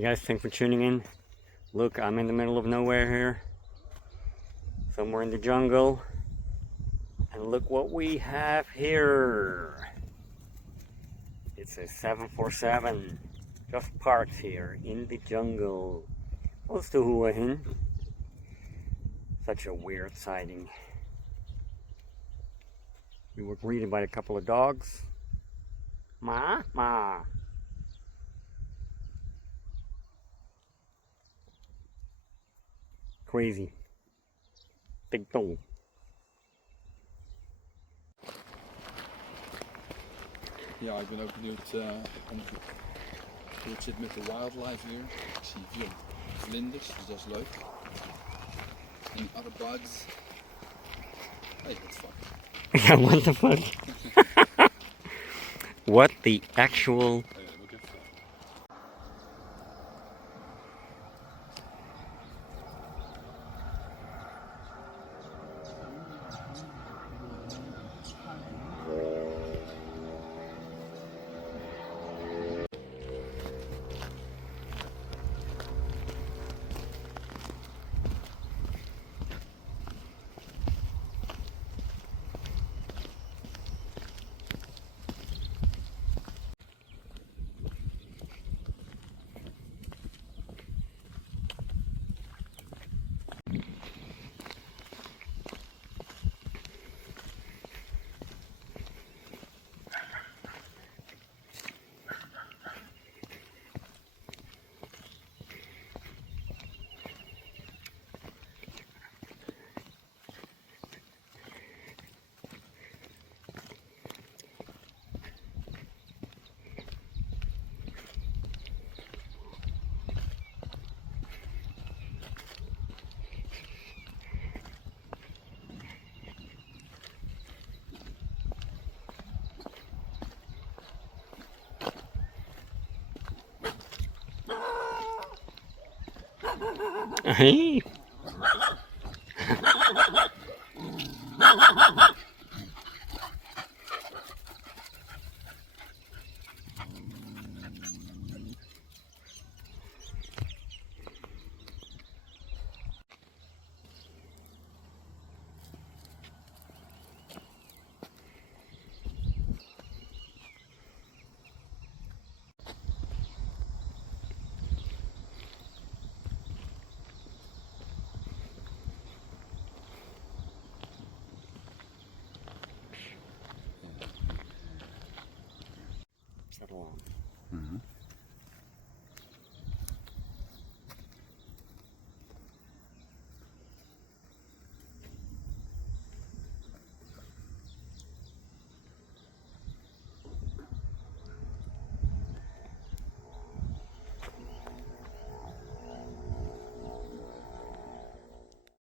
Hey guys, thanks for tuning in. Look, I'm in the middle of nowhere here. Somewhere in the jungle. And look what we have here. It's a 747. Just parked here in the jungle. Close to Hua Hin. Such a weird sighting. We were greeted by a couple of dogs. Ma, ma. Crazy. Big toe. Ja, ik ben ook benieuwd hoe het zit met de wildlife hier. Ik zie veel vlinders, dus dat is leuk. En other bugs. Hey, what the fuck? Yeah, what the fuck? What the actual... Hey! Settle on.